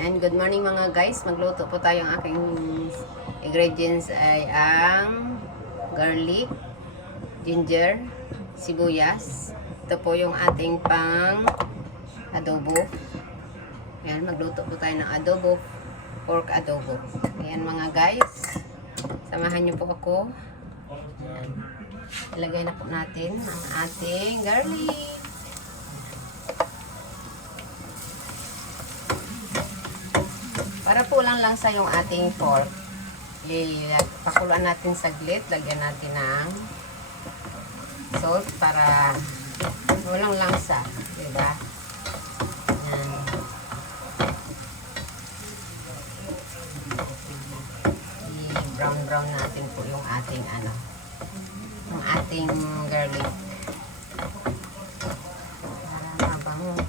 Yan, good morning mga guys. Magluto po tayo. Ang aking ingredients ay ang garlic, ginger, sibuyas. Ito po yung ating pang adobo. Yan, magluto po tayo ng adobo, pork adobo. Yan mga guys. Samahan niyo po ako. Yan. Ilagay na po natin ang ating garlic. Para po lang sa yung ating pork. Pakuluan natin saglit. Lagyan natin ng salt para walang langsa. Diba? Yan. I-brown natin po yung ating yung ating garlic. Para mabango.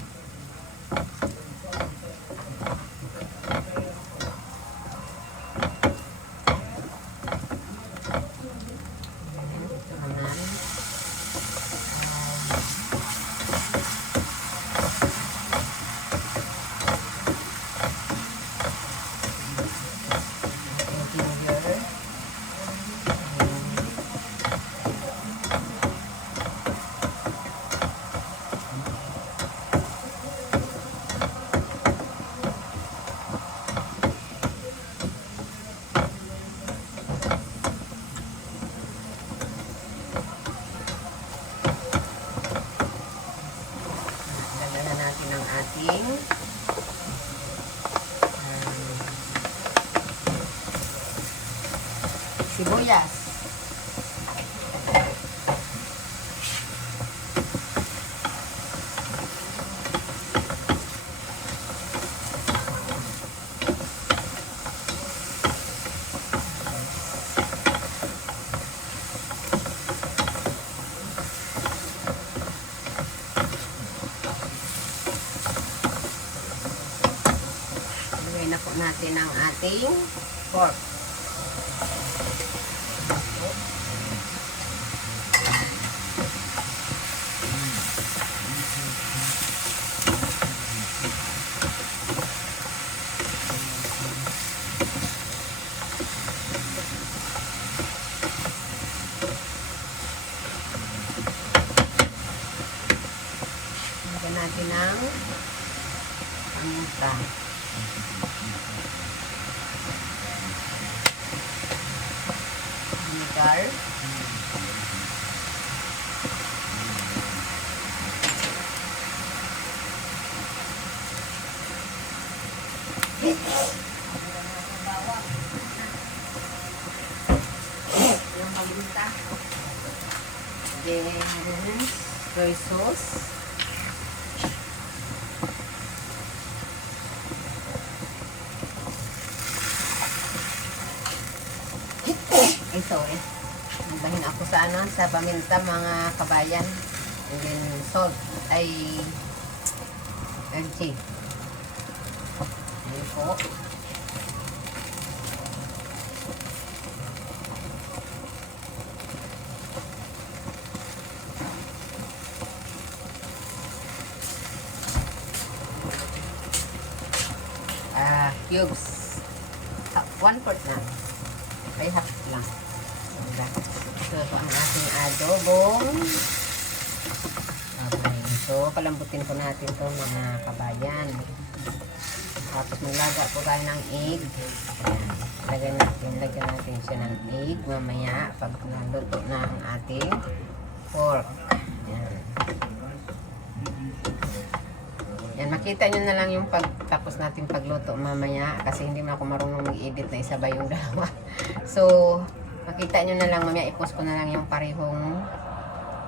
Ating sibuyas. Na po natin ang ating pork. Lagyan natin ang paminta. Vinegar. Yung paminta. Then, soy sauce. Ito nagbahin ako sa paminta mga kabayan. And then salt ay LG. Ayan po. Cubes. 1/4 na. Ay half lang. So, ito ang ating adobong babay. So, palambutin po natin to mga kabayan. Tapos maglaga po tayo ng egg. Ayan. Lagyan natin siya ng egg mamaya pag naluto na ang ating pork. Ayan. Yan, makita nyo na lang yung pagtapos natin pagluto mamaya kasi hindi man ako marunong mag-edit na isabay yung dalawa. So, makita nyo na lang mamaya, i-post ko na lang yung parehong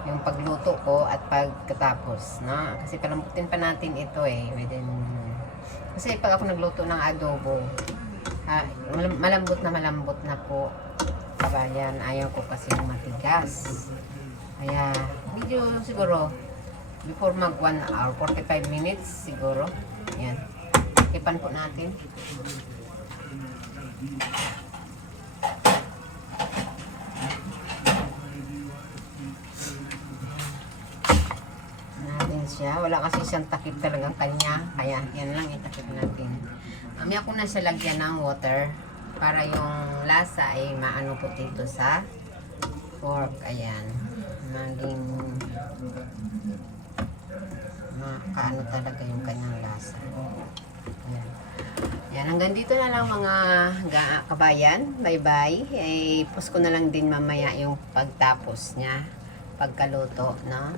yung pagluto ko at pagkatapos, no? Kasi palambutin pa natin ito kasi pag ako nagluto ng adobo, malambot na po kabayan. Ayaw ko kasi matigas, kaya medyo siguro before mag 1 hour, 45 minutes siguro. Yan, ipan po natin. Natin siya. Wala kasi siyang takip talagang kanya. Kaya yan lang itakip natin. Mamaya ko na siya lagyan ng water para yung lasa ay maano po dito sa pork. Ayan. Maging makaano talaga yung kanyang lasa. Ayan. Yan, hanggang dito na lang mga kabayan. Bye-bye. Post ko na lang din mamaya yung pagtapos niya, pagkaluto, no?